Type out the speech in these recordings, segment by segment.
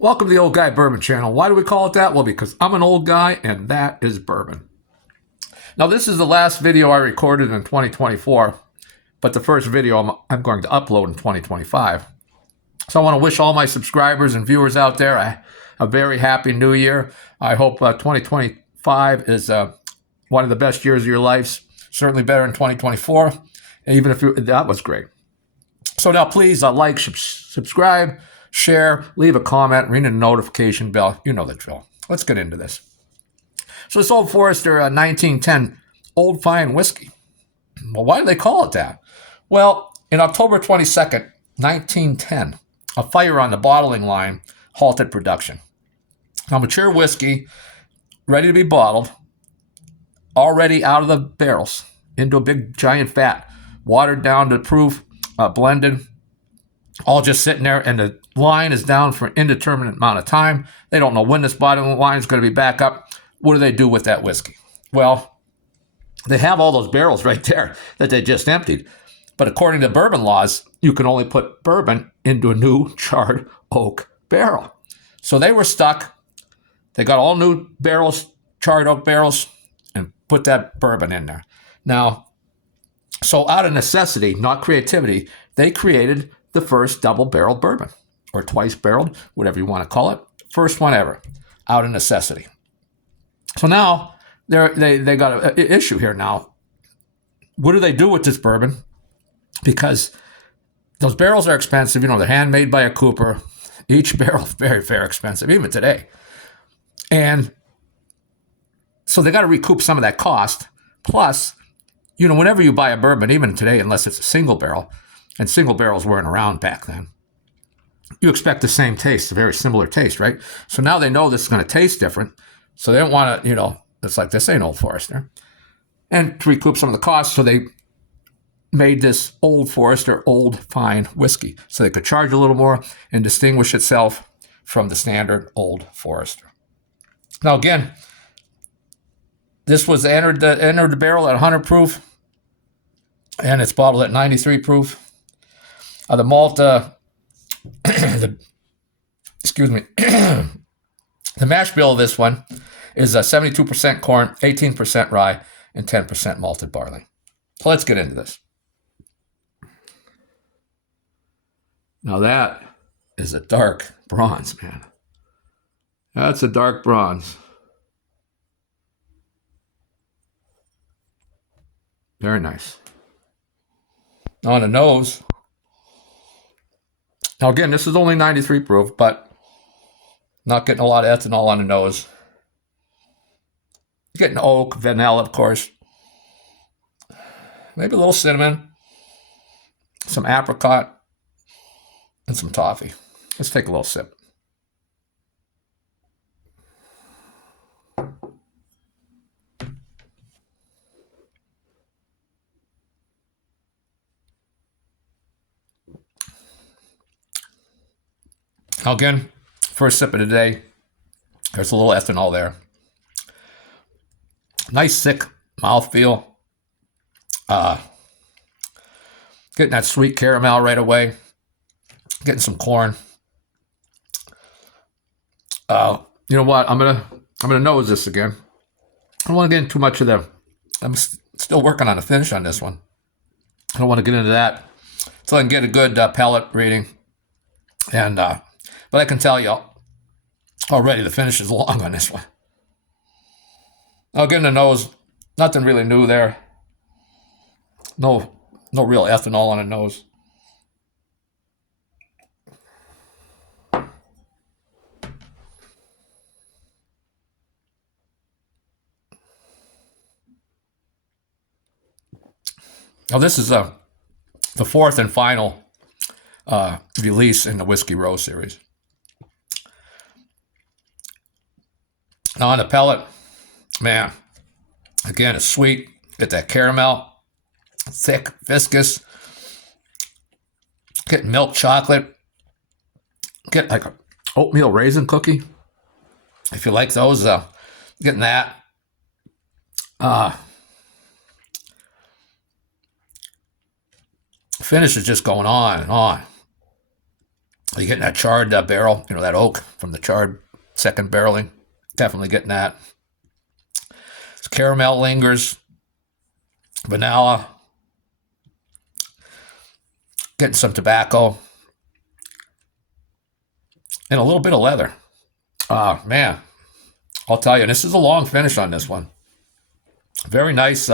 Welcome to the Old Guy Bourbon channel. Why do we call it that? Well, because I'm an old guy and that is bourbon. Now, this is the last video I recorded in 2024, but the first video I'm going to upload in 2025. So I want to wish all my subscribers and viewers out there a very happy new year. I hope 2025 is one of the best years of your lives, certainly better than 2024, even if that was great. So now please like, subscribe, share, leave a comment, ring the notification bell. You know the drill. Let's get into this. So this Old Forester 1910 Old Fine Whiskey. Well, why do they call it that? Well, in October 22nd, 1910, a fire on the bottling line halted production. Now, mature whiskey, ready to be bottled, already out of the barrels, into a big giant vat, watered down to proof, blended, all just sitting there, and the line is down for an indeterminate amount of time. They don't know when this bottling line is going to be back up. What do they do with that whiskey? Well, they have all those barrels right there that they just emptied. But according to bourbon laws, you can only put bourbon into a new charred oak barrel. So they were stuck. They got all new barrels, charred oak barrels, and put that bourbon in there. Now, so out of necessity, not creativity, they created the first double-barreled bourbon, or twice-barreled, whatever you want to call it. First one ever, out of necessity. So now they got an issue here now. What do they do with this bourbon? Because those barrels are expensive. You know, they're handmade by a cooper. Each barrel very, very expensive, even today. And so they got to recoup some of that cost. Plus, you know, whenever you buy a bourbon, even today, unless it's a single barrel, and single barrels weren't around back then, you expect the same taste, a very similar taste, right? So now they know this is going to taste different. So they don't want to, you know, it's like, this ain't Old Forester. And to recoup some of the costs, so they made this Old Forester Old Fine Whiskey, so they could charge a little more and distinguish itself from the standard Old Forester. Now again, this was entered the barrel at 100 proof, and it's bottled at 93 proof. The malt, excuse me, the mash bill of this one is 72% corn, 18% rye, and 10% malted barley. So let's get into this. Now that is a dark bronze, man. That's a dark bronze. Very nice. On the nose. Now again, this is only 93 proof, but not getting a lot of ethanol on the nose. Getting oak, vanilla, of course. Maybe a little cinnamon, some apricot, and some toffee. Let's take a little sip. Now again, first sip of the day. There's a little ethanol there. Nice thick mouthfeel. Getting that sweet caramel right away. Getting some corn. You know what? I'm gonna nose this again. I don't want to get into too much of the. I'm still working on a finish on this one. I don't want to get into that until I can get a good palate reading. And but I can tell you already the finish is long on this one. I'll get in the nose. Nothing really new there. No real ethanol on the nose. Now this is the fourth and final release in the Whiskey Row series. Now on the palate, man, again, it's sweet. Get that caramel, thick, viscous. Get milk chocolate. Get like a oatmeal raisin cookie. If you like those, getting that. Finish is just going on and on. You're getting that charred barrel, that oak from the charred second barreling. Definitely getting that. It's caramel lingers, vanilla, getting some tobacco, and a little bit of leather. Man, I'll tell you, this is a long finish on this one. Very nice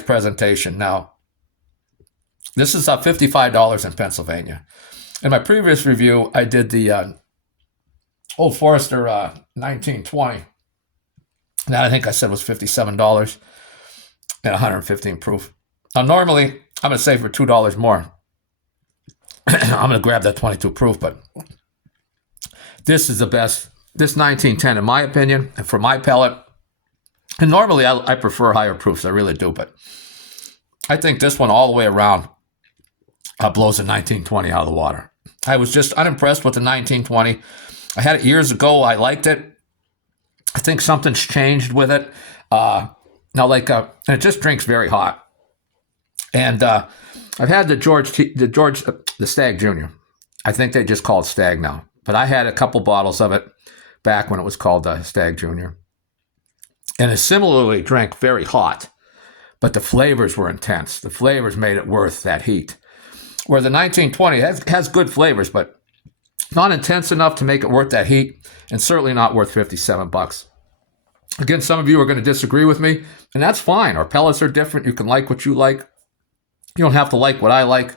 presentation. Now, this is $55 in Pennsylvania. In my previous review, I did the Old Forester 1920. That I think I said was $57 and 115 proof. Now, normally, I'm going to say for $2 more, I'm going to grab that 22 proof, but this is the best. This 1910, in my opinion, and for my palate, and normally I prefer higher proofs, I really do, but I think this one all the way around blows the 1920 out of the water. I was just unimpressed with the 1920. I had it years ago. I liked it. I think something's changed with it. Now, and it just drinks very hot. And I've had the Stag Junior. I think they just call it Stag now. But I had a couple bottles of it back when it was called Stag Junior. And it similarly drank very hot, but the flavors were intense. The flavors made it worth that heat. Where the 1920 has good flavors, but not intense enough to make it worth that heat, and certainly not worth $57. Again, some of you are going to disagree with me, and that's fine. Our palates are different. You can like what you like. You don't have to like what I like,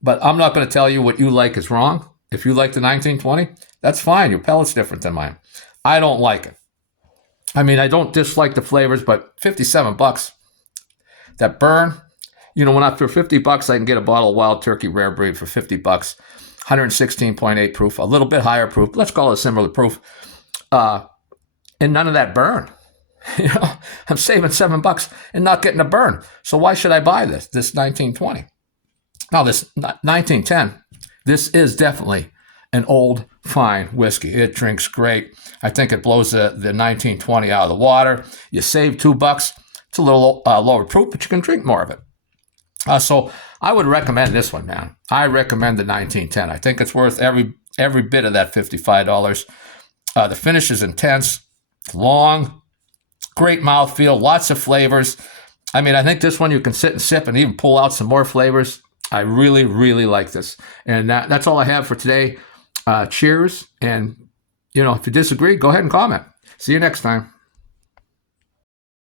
but I'm not going to tell you what you like is wrong. If you like the 1920, that's fine. Your palate's different than mine. I don't like it. I mean, I don't dislike the flavors, but $57, that burn, when for $50, I can get a bottle of Wild Turkey Rare Breed for $50, 116.8 proof, a little bit higher proof. Let's call it similar proof. And none of that burn. I'm saving $7 and not getting a burn. So why should I buy this 1920? Now, this 1910, this is definitely an old, fine whiskey. It drinks great. I think it blows the 1920 out of the water. You save $2. It's a little lower proof, but you can drink more of it. So I would recommend this one, man. I recommend the 1910. I think it's worth every bit of that $55. The finish is intense, long, great mouthfeel, lots of flavors. I mean, I think this one you can sit and sip and even pull out some more flavors. I really, really like this. And that's all I have for today. Cheers. And, if you disagree, go ahead and comment. See you next time.